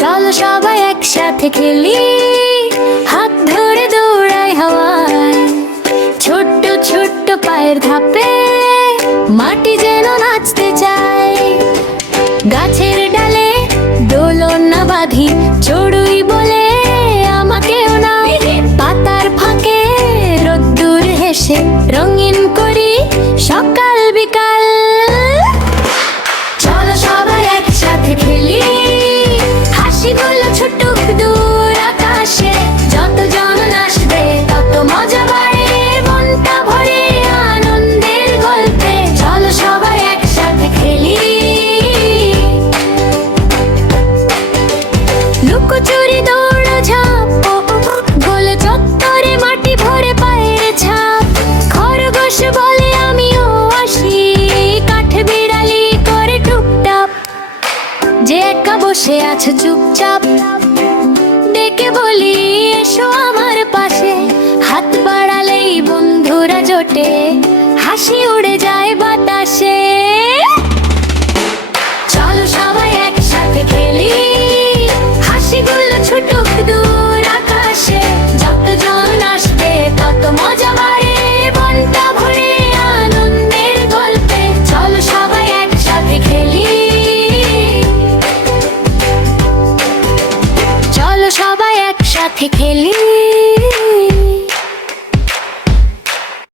চলো সবাই একসাথে খেলি, হাত ধরে দৌড়াই হাওয়ায়, ছোট্ট ছোট্ট পায়ের ধাপে মাটি যেন নাচতে চায়। গাছের ডালে দোলনা বাঁধি, চড়ুই বলে আমাকেও না, পাতার ফাঁকে রোদ্দুর হেসে রঙিন করি সকাল বিকাল। চলো সবাই একসাথে খেলি, হাসিগুলো ছুটুক দূর আকাশে, যতজন আসবে তত মজা বাড়ে, মনটা ভরে আনন্দের গল্পে। চলো সবাই একসাথে খেলি, লুকোচুরি দৌড়ঝাঁপ, গোল চত্বরে মাটি ভরে পায়ের ছাপ, খরগোশ বলে আমিও আসি, কাঠ বিড়ালি করে টুপটাপ, যে একা বসে আছে চুপচাপ ডেকে বলি এসো আমার পাশে, হাত বাড়ালেই বন্ধুরা জোটে, হাসি উড়ে যায় বাতাসে। চলো সবাই একসাথে খেলি, হাসিগুলো ছুটুক দূর আকাশে, যতজন আসবে তত মজা বাড়ে, মনটা ভরে আনন্দের গল্পে। চলো সবাই একসাথে খেলি, চলো সবাই একসাথে খেলি।